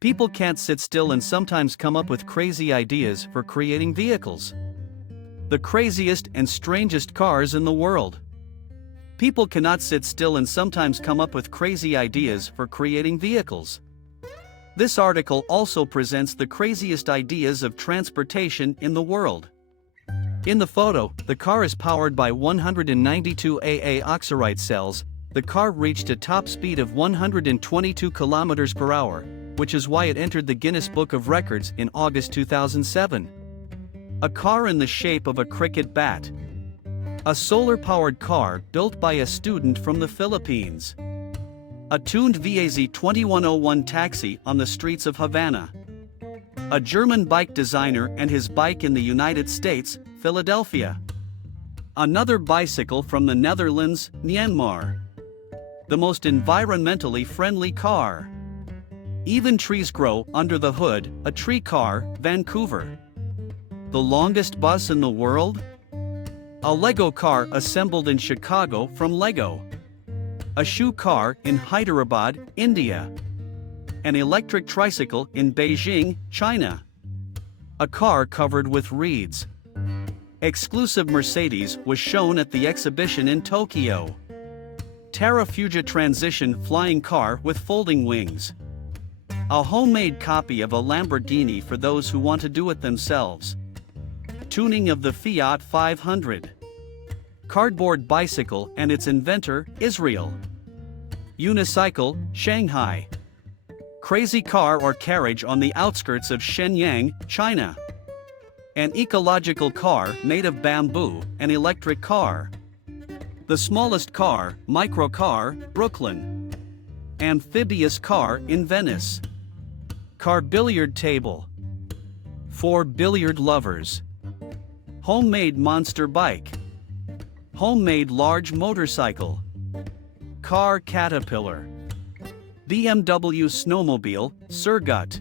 People can't sit still and sometimes come up with crazy ideas for creating vehicles. The craziest and strangest cars in the world. People cannot sit still and sometimes come up with crazy ideas for creating vehicles. This article also presents the craziest ideas of transportation in the world. In the photo, the car is powered by 192 AA oxyrite cells. The car reached a top speed of 122 km per hour, which is why it entered the Guinness Book of Records in August 2007. A car in the shape of a cricket bat. A solar-powered car built by a student from the Philippines. A tuned VAZ 2101 taxi on the streets of Havana. A German bike designer and his bike in the United States, Philadelphia. Another bicycle from the Netherlands, Myanmar. The most environmentally friendly car. Even trees grow under the hood, a tree car, Vancouver. The longest bus in the world? A Lego car assembled in Chicago from Lego. A shoe car in Hyderabad, India. An electric tricycle in Beijing, China. A car covered with reeds. Exclusive Mercedes was shown at the exhibition in Tokyo. Terrafugia Transition flying car with folding wings. A homemade copy of a Lamborghini for those who want to do it themselves. Tuning of the Fiat 500. Cardboard bicycle and its inventor, Israel. Unicycle, Shanghai. Crazy car or carriage on the outskirts of Shenyang, China. An ecological car made of bamboo, an electric car. The smallest car, microcar, Brooklyn. Amphibious car in Venice. Car billiard table. For billiard lovers. Homemade monster bike. Homemade large motorcycle. Car caterpillar. BMW snowmobile, Surgut.